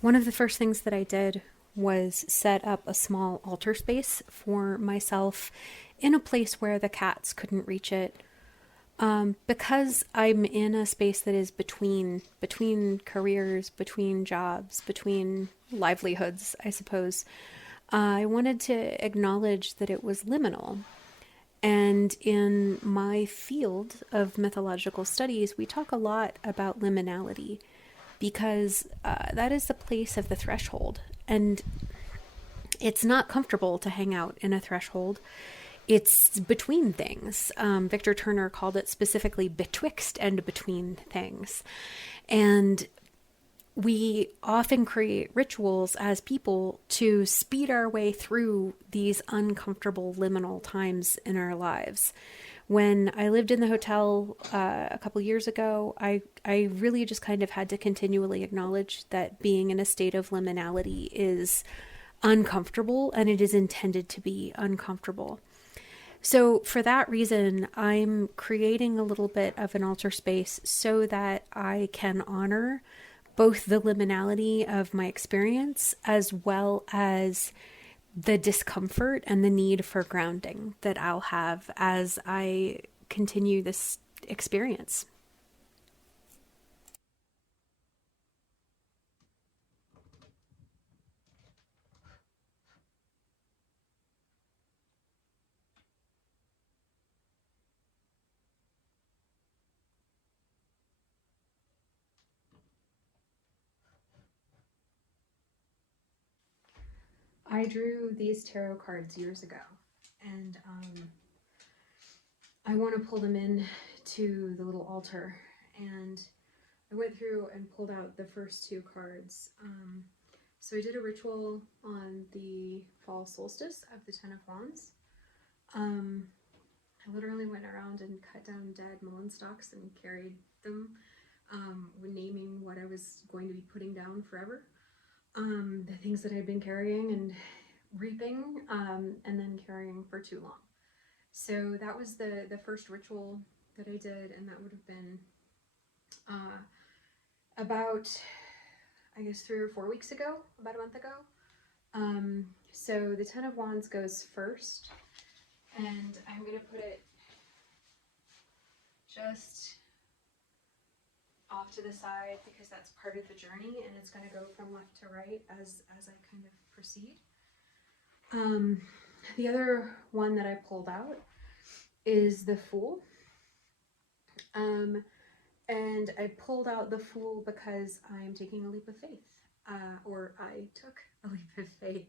One of the first things that I did was set up a small altar space for myself in a place where the cats couldn't reach it. Because I'm in a space that is between careers, between jobs, between livelihoods, I suppose. I wanted to acknowledge that it was liminal. And in my field of mythological studies, we talk a lot about liminality because that is the place of the threshold. And it's not comfortable to hang out in a threshold. It's between things. Victor Turner called it specifically betwixt and between things. And we often create rituals as people to speed our way through these uncomfortable liminal times in our lives. When I lived in the hotel a couple years ago, I really just kind of had to continually acknowledge that being in a state of liminality is uncomfortable and it is intended to be uncomfortable. So, for that reason, I'm creating a little bit of an altar space so that I can honor both the liminality of my experience as well as the discomfort and the need for grounding that I'll have as I continue this experience. I drew these tarot cards years ago, and I want to pull them in to the little altar. And I went through and pulled out the first two cards. So I did a ritual on the fall solstice of the Ten of Wands. Um, I literally went around and cut down dead mullein stalks and carried them, naming what I was going to be putting down forever. The things that I'd been carrying and reaping, and then carrying for too long. So that was the first ritual that I did, and that would have been uh, about, I guess, 3 or 4 weeks ago, about a month ago. So the Ten of Wands goes first, and I'm going to put it just off to the side because that's part of the journey, and it's going to go from left to right as I kind of proceed. The other one that I pulled out is the Fool. And I pulled out the Fool because I'm taking a leap of faith, or I took a leap of faith.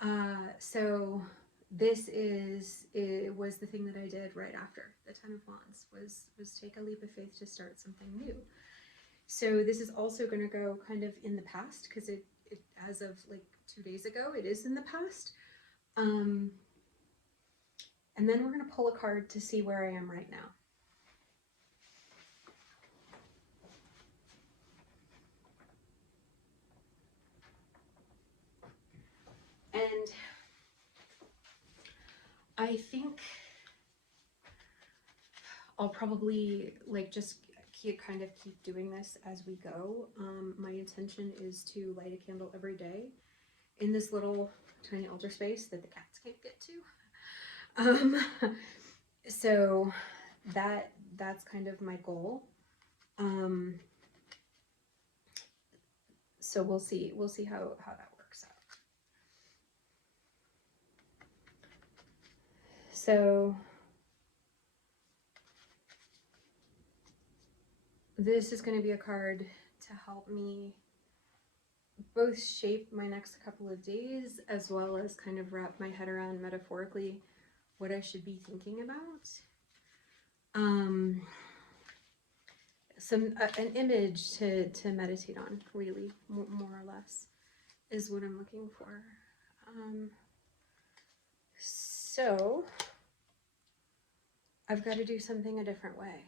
Um, so it was the thing that I did right after the Ten of Wands was take a leap of faith to start something new. So this is also going to go kind of in the past because it as of like 2 days ago it is in the past. Um, and then we're going to pull a card to see where I am right now. And I think I'll probably like just keep doing this as we go. My intention is to light a candle every day in this little tiny altar space that the cats can't get to. So that's kind of my goal. Um, so we'll see how that works out. So this is going to be a card to help me both shape my next couple of days as well as kind of wrap my head around metaphorically what I should be thinking about. An image to meditate on, really, more or less, is what I'm looking for. So I've got to do something a different way.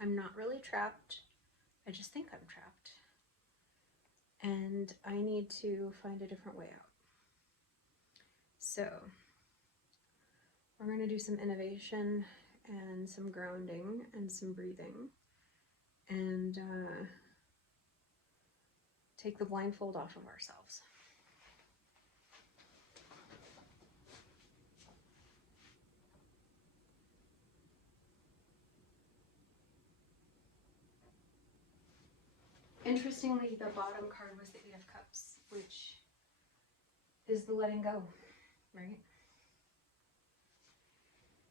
I'm not really trapped. I just think I'm trapped. And I need to find a different way out. So we're going to do some innovation and some grounding and some breathing. And take the blindfold off of ourselves. Interestingly, the bottom card was the Eight of Cups, which is the letting go, right?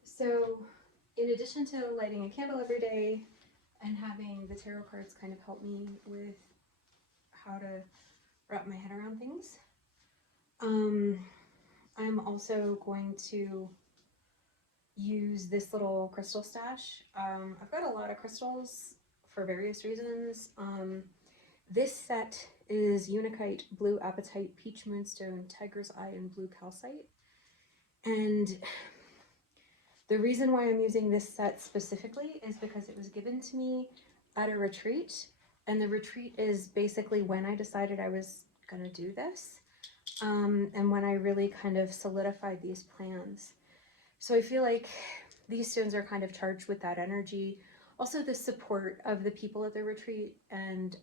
So in addition to lighting a candle every day and having the tarot cards kind of help me with how to wrap my head around things, I'm also going to use this little crystal stash. I've got a lot of crystals for various reasons. This set is Unakite, Blue Apatite, Peach Moonstone, Tiger's Eye, and Blue Calcite. And the reason why I'm using this set specifically is because it was given to me at a retreat. And the retreat is basically when I decided I was going to do this. And when I really kind of solidified these plans. So I feel like these stones are kind of charged with that energy. Also the support of the people at the retreat and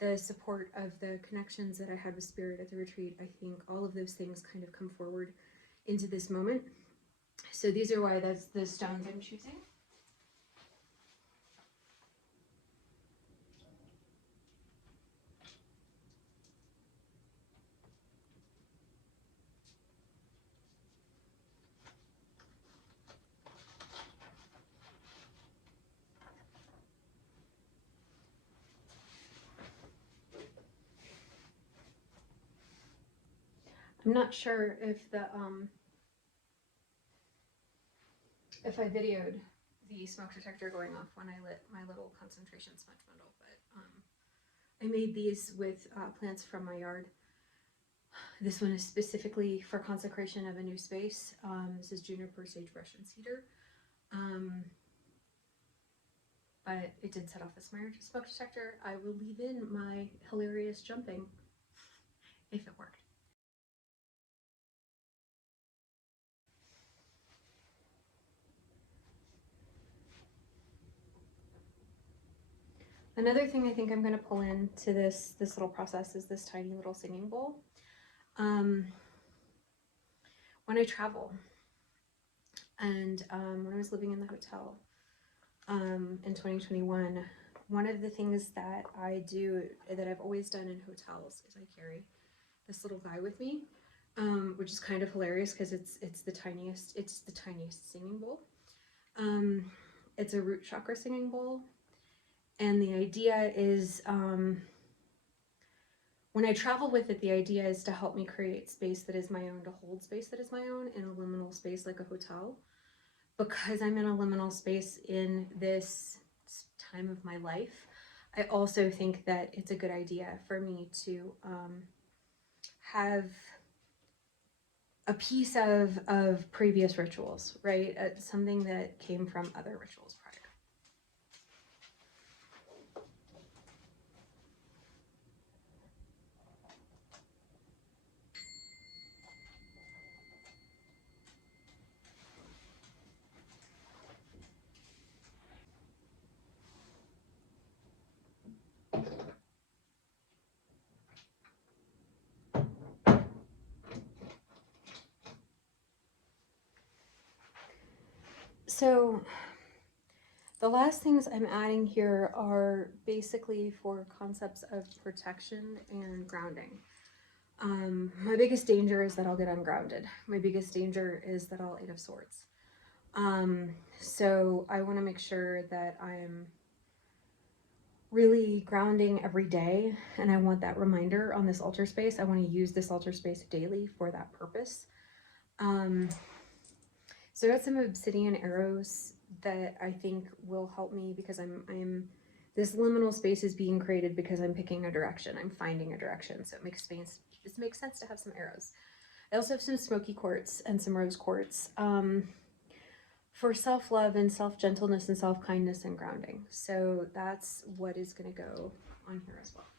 the support of the connections that I had with spirit at the retreat. I think all of those things kind of come forward into this moment. So these are why that's the stones I'm choosing. I'm not sure if if I videoed the smoke detector going off when I lit my little concentration smudge bundle, but I made these with plants from my yard. This one is specifically for consecration of a new space. This is juniper, sagebrush, and cedar. But it did set off the smoke detector. I will leave in my hilarious jumping if it worked. Another thing I think I'm going to pull into this little process is this tiny little singing bowl. When I travel and when I was living in the hotel in 2021, one of the things that I do that I've always done in hotels is I carry this little guy with me, which is kind of hilarious because it's the tiniest singing bowl. It's a root chakra singing bowl. And the idea is, when I travel with it, the idea is to help me create space that is my own, to hold space that is my own in a liminal space like a hotel. Because I'm in a liminal space in this time of my life, I also think that it's a good idea for me to have a piece of previous rituals, right? Something that came from other rituals prior. So the last things I'm adding here are basically for concepts of protection and grounding. My biggest danger is that I'll get ungrounded. My biggest danger is that I'll Eight of Swords. So I want to make sure that I'm really grounding every day, and I want that reminder on this altar space. I want to use this altar space daily for that purpose. So I got some obsidian arrows that I think will help me because I'm this liminal space is being created because I'm picking a direction. I'm finding a direction. So it makes sense to have some arrows. I also have some smoky quartz and some rose quartz for self-love and self-gentleness and self-kindness and grounding. So that's what is going to go on here as well.